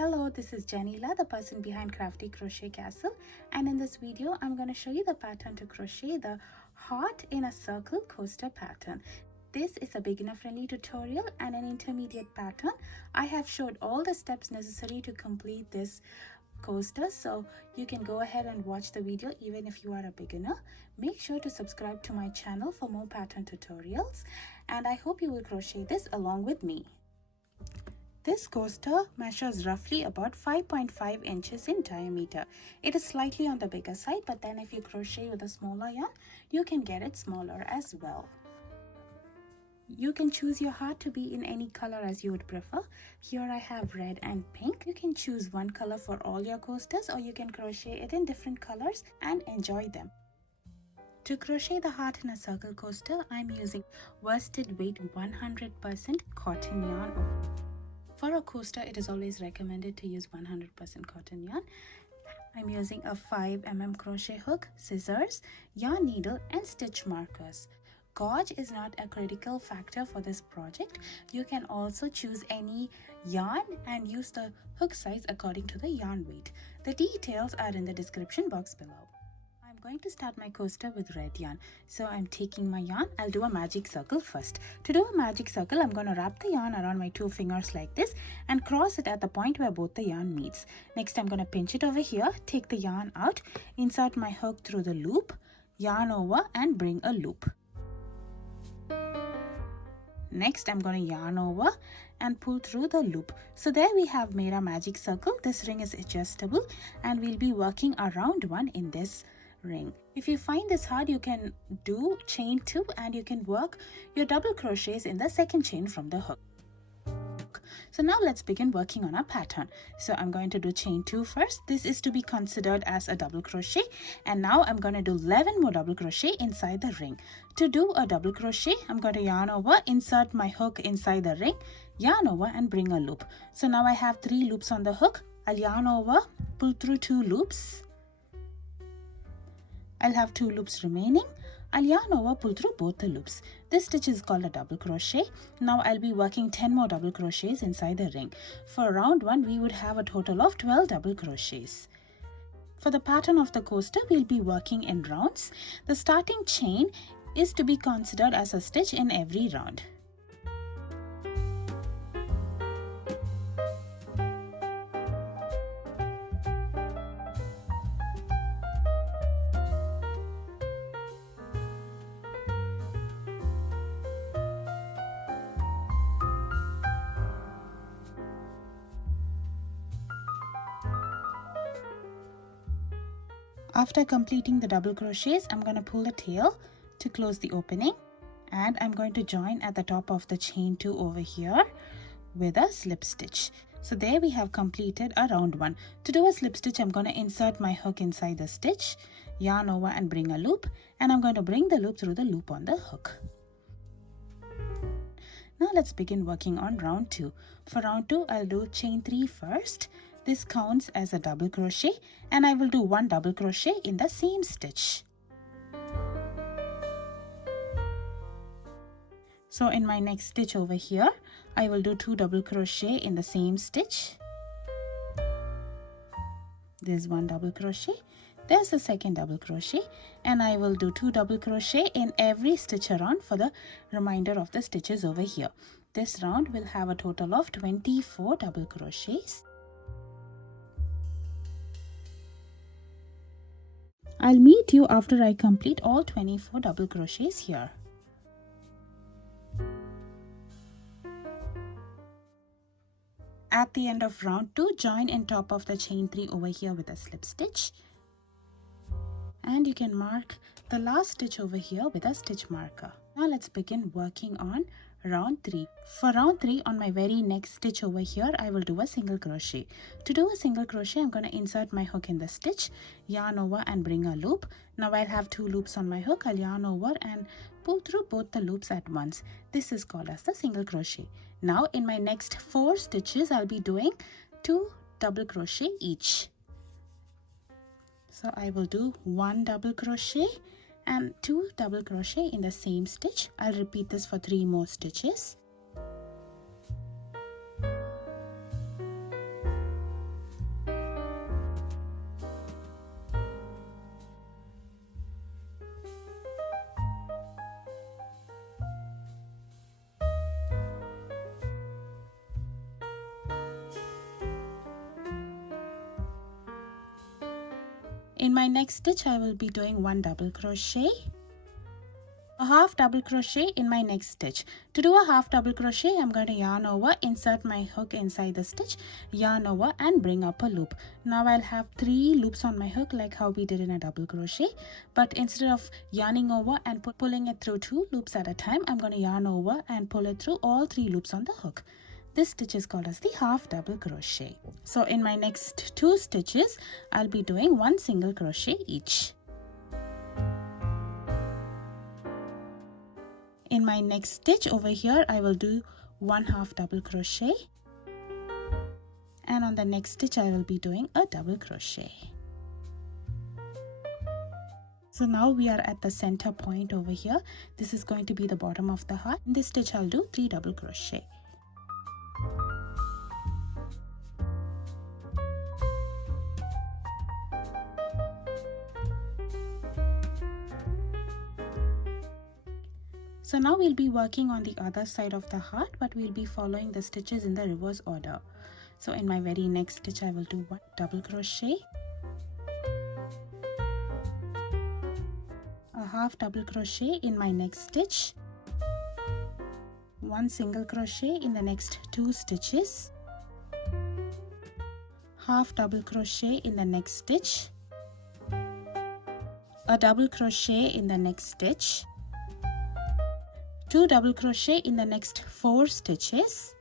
Hello, this is Janila, the person behind Crafty Crochet Castle, and in this video I'm going to show you the pattern to crochet the heart in a circle coaster pattern. This is a beginner friendly tutorial and an intermediate pattern. I have showed all the steps necessary to complete this coaster, so you can go ahead and watch the video even if you are a beginner. Make sure to subscribe to my channel for more pattern tutorials, and I hope you will crochet this along with me. This coaster measures roughly about 5.5 inches in diameter. It is slightly on the bigger side, but then if you crochet with a smaller yarn, you can get it smaller as well. You can choose your heart to be in any color as you would prefer. Here I have red and pink. You can choose one color for all your coasters, or you can crochet it in different colors and enjoy them. To crochet the heart in a circle coaster, I'm using worsted weight 100% cotton yarn. For a coaster, it is always recommended to use 100% cotton yarn. I'm using a 5mm crochet hook, scissors, yarn needle and stitch markers. Gauge is not a critical factor for this project. You can also choose any yarn and use the hook size according to the yarn weight. The details are in the description box below. I'm going to start my coaster with red yarn. So I'm taking my yarn. I'll do a magic circle first. To do a magic circle, I'm going to wrap the yarn around my two fingers like this and cross it at the point where both the yarn meets. Next, I'm going to pinch it over here, take the yarn out, insert my hook through the loop, yarn over and bring a loop. Next, I'm going to yarn over and pull through the loop. So there we have made a magic circle. This ring is adjustable and we'll be working around one in this ring. If you find this hard, you can do chain 2 and you can work your double crochets in the second chain from the hook. So now let's begin working on our pattern. So I'm going to do chain 2 first. This is to be considered as a double crochet, and now I'm going to do 11 more double crochet inside the ring. To do a double crochet, I'm going to yarn over, insert my hook inside the ring, yarn over and bring a loop. So now I have 3 loops on the hook. I'll yarn over, pull through 2 loops. I'll have 2 loops remaining. I'll yarn over, pull through both the loops. This stitch is called a double crochet. Now I'll be working 10 more double crochets inside the ring. For round 1, we would have a total of 12 double crochets. For the pattern of the coaster, we'll be working in rounds. The starting chain is to be considered as a stitch in every round. After completing the double crochets, I'm going to pull the tail to close the opening, and I'm going to join at the top of the chain 2 over here with a slip stitch. So there we have completed a round 1. To do a slip stitch, I'm going to insert my hook inside the stitch, yarn over and bring a loop, and I'm going to bring the loop through the loop on the hook. Now let's begin working on round 2. For round 2, I'll do chain 3 first. This counts as a double crochet, and I will do 1 double crochet in the same stitch. So in my next stitch over here, I will do 2 double crochet in the same stitch. There's 1 double crochet. There's a second double crochet, and I will do 2 double crochet in every stitch around for the remainder of the stitches over here. This round will have a total of 24 double crochets. I'll meet you after I complete all 24 double crochets here. At the end of round 2, join in top of the chain 3 over here with a slip stitch. And you can mark the last stitch over here with a stitch marker. Now let's begin working on round 3. For round 3, on my very next stitch over here, I will do a single crochet. To do a single crochet, I'm going to insert my hook in the stitch, yarn over and bring a loop. Now I'll have 2 loops on my hook. I'll yarn over and pull through both the loops at once. This is called as the single crochet. Now in my next 4 stitches, I'll be doing 2 double crochet each. So I will do 1 double crochet and 2 double crochet in the same stitch. I'll repeat this for 3 more stitches. In my next stitch, I will be doing 1 double crochet, a half double crochet in my next stitch. To do a half double crochet, I'm going to yarn over, insert my hook inside the stitch, yarn over and bring up a loop. Now I'll have 3 loops on my hook like how we did in a double crochet, but instead of yarning over and pulling it through 2 loops at a time, I'm going to yarn over and pull it through all 3 loops on the hook. This stitch is called as the half double crochet. So in my next 2 stitches, I'll be doing 1 single crochet each. In my next stitch over here, I will do 1 half double crochet, and on the next stitch I will be doing a double crochet. So now we are at the center point over here. This is going to be the bottom of the heart. In this stitch I'll do 3 double crochet. So now we'll be working on the other side of the heart, but we'll be following the stitches in the reverse order. So in my very next stitch, I will do 1 double crochet, a half double crochet in my next stitch, 1 single crochet in the next 2 stitches, half double crochet in the next stitch, a double crochet in the next stitch, 2 double crochet in the next 4 stitches,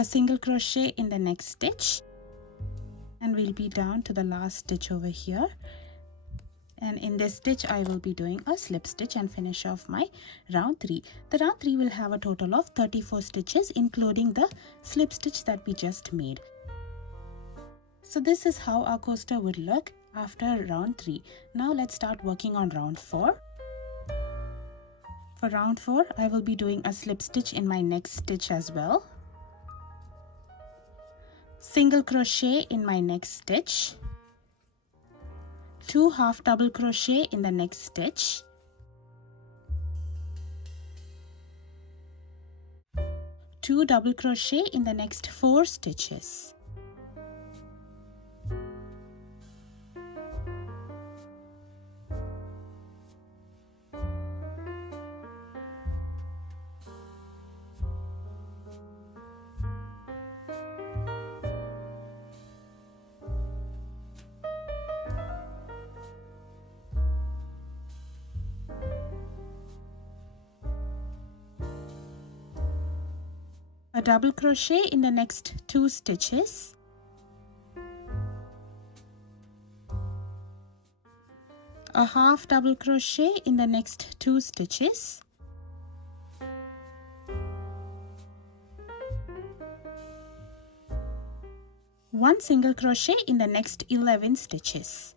a single crochet in the next stitch, and we'll be down to the last stitch over here. And in this stitch I will be doing a slip stitch and finish off my round 3. The round 3 will have a total of 34 stitches, including the slip stitch that we just made. So this is how our coaster would look after round 3. Now let's start working on round 4. For round 4, I will be doing a slip stitch in my next stitch as well, single crochet in my next stitch, 2 half double crochet in the next stitch, 2 double crochet in the next 4 stitches, a double crochet in the next 2 stitches, a half double crochet in the next 2 stitches, one single crochet in the next 11 stitches.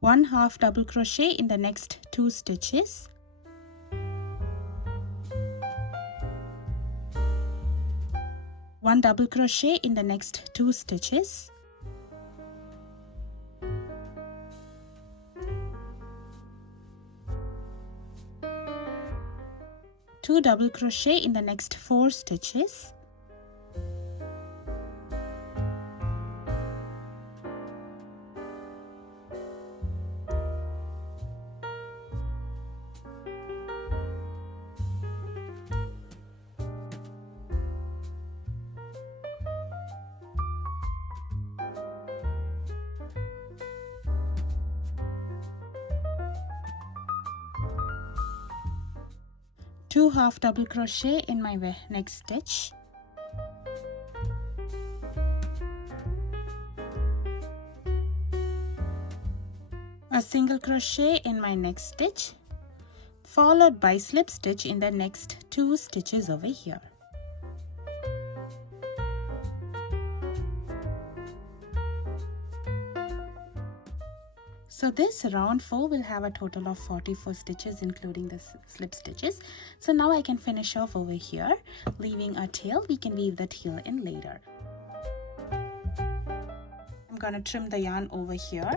One half double crochet in the next 2 stitches, one double crochet in the next 2 stitches, two double crochet in the next 4 stitches, 2 half double crochet in my next stitch, a single crochet in my next stitch, followed by slip stitch in the next 2 stitches over here. So this round 4 will have a total of 44 stitches including the slip stitches. So now I can finish off over here, leaving a tail. We can weave the tail in later. I'm gonna trim the yarn over here.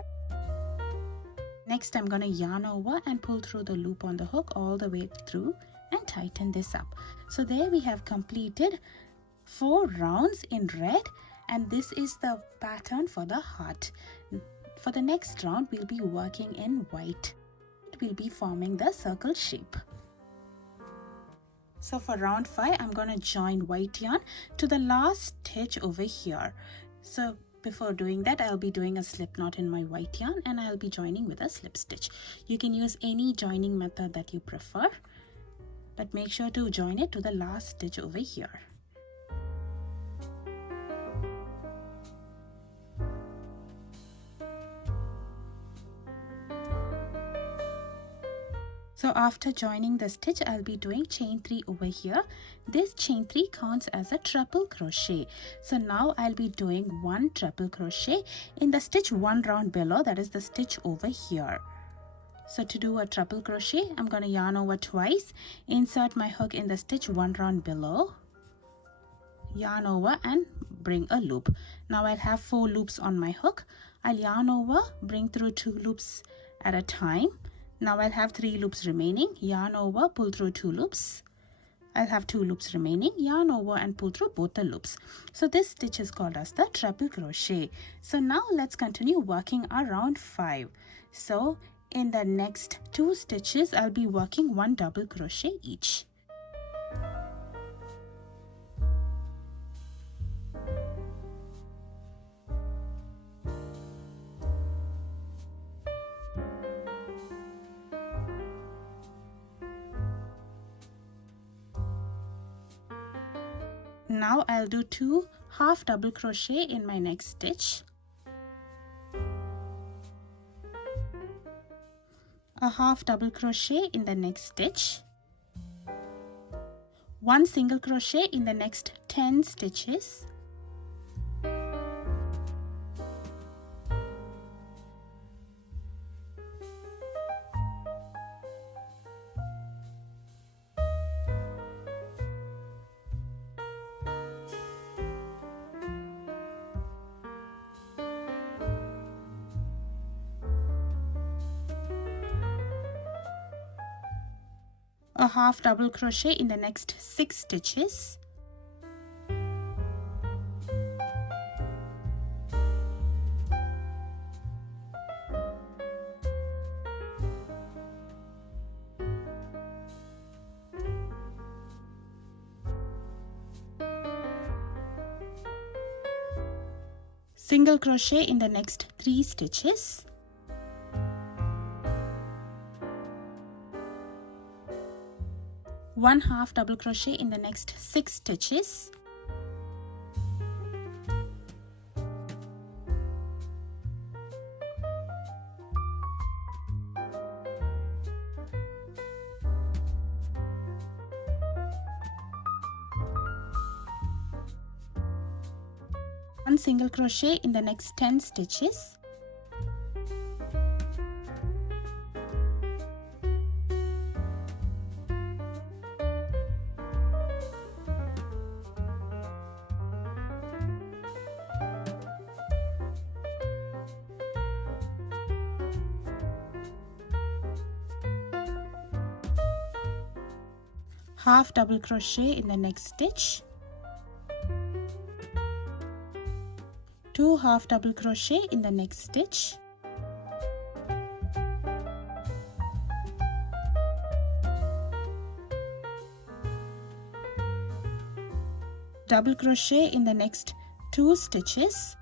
Next I'm gonna yarn over and pull through the loop on the hook all the way through and tighten this up. So there we have completed 4 rounds in red, and this is the pattern for the heart. For the next round, we'll be working in white. We'll be forming the circle shape. So for round 5, I'm going to join white yarn to the last stitch over here. So before doing that, I'll be doing a slip knot in my white yarn and I'll be joining with a slip stitch. You can use any joining method that you prefer, but make sure to join it to the last stitch over here. So after joining the stitch, I'll be doing chain 3 over here. This chain 3 counts as a triple crochet. So now I'll be doing 1 triple crochet in the stitch 1 round below, that is the stitch over here. So to do a triple crochet, I'm going to yarn over twice, insert my hook in the stitch 1 round below, yarn over and bring a loop. Now I'll have 4 loops on my hook. I'll yarn over, bring through 2 loops at a time. Now I'll have 3 loops remaining, yarn over, pull through 2 loops. I'll have 2 loops remaining, yarn over and pull through both the loops. So this stitch is called as the triple crochet. So now let's continue working our round 5. So in the next 2 stitches, I'll be working 1 double crochet each. Now I'll do 2 half double crochet in my next stitch, a half double crochet in the next stitch, 1 single crochet in the next 10 stitches, a half double crochet in the next 6 stitches, single crochet in the next 3 stitches, one half double crochet in the next 6 stitches, one single crochet in the next 10 stitches, half double crochet in the next stitch, 2 half double crochet in the next stitch, double crochet in the next 2 stitches,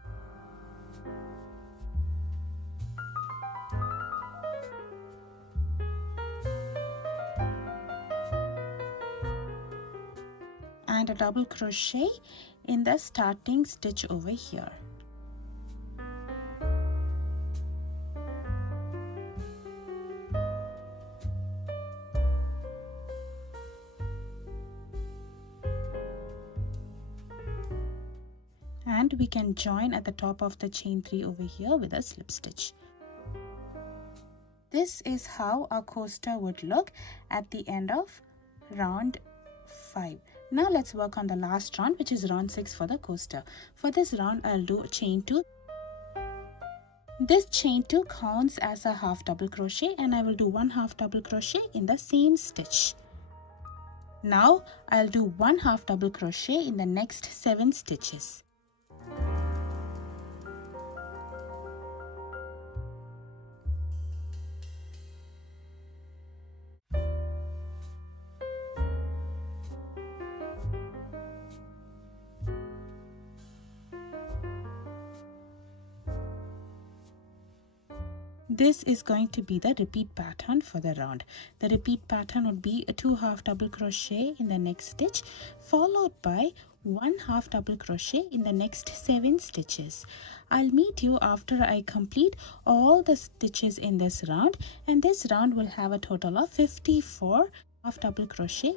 and a double crochet in the starting stitch over here. And we can join at the top of the chain 3 over here with a slip stitch. This is how our coaster would look at the end of round 5. Now let's work on the last round, which is round 6 for the coaster. For this round, I'll do chain 2. This chain 2 counts as a half double crochet, and I will do 1 half double crochet in the same stitch. Now I'll do 1 half double crochet in the next 7 stitches. This is going to be the repeat pattern for the round. The repeat pattern would be a 2 half double crochet in the next stitch, followed by 1 half double crochet in the next 7 stitches. I'll meet you after I complete all the stitches in this round, and this round will have a total of 54 half double crochet.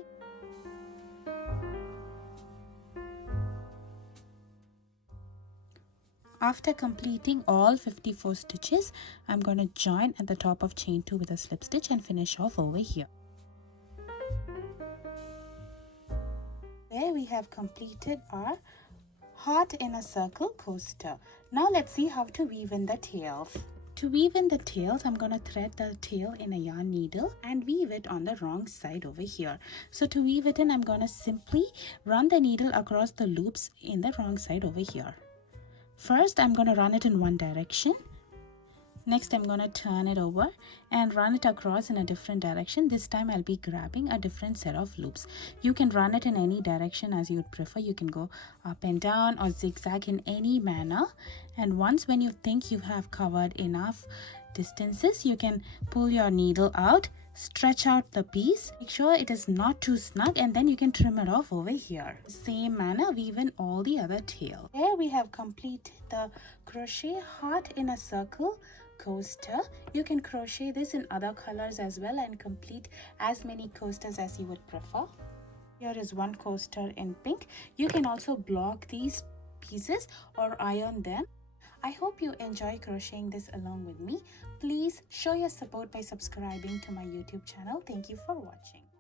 After completing all 54 stitches, I'm going to join at the top of chain 2 with a slip stitch and finish off over here. There we have completed our heart in a circle coaster. Now let's see how to weave in the tails. To weave in the tails, I'm going to thread the tail in a yarn needle and weave it on the wrong side over here. So to weave it in, I'm going to simply run the needle across the loops in the wrong side over here. First, I'm going to run it in one direction. Next, I'm going to turn it over and run it across in a different direction. This time, I'll be grabbing a different set of loops. You can run it in any direction as you would prefer. You can go up and down or zigzag in any manner. And once when you think you have covered enough distances, you can pull your needle out, stretch out the piece, make sure it is not too snug, and then you can trim it off over here. Same manner, weave in all the other tail. Here we have completed the crochet heart in a circle coaster. You can crochet this in other colors as well and complete as many coasters as you would prefer. Here is one coaster in pink. You can also block these pieces or iron them. I hope you enjoy crocheting this along with me. Please show your support by subscribing to my YouTube channel. Thank you for watching.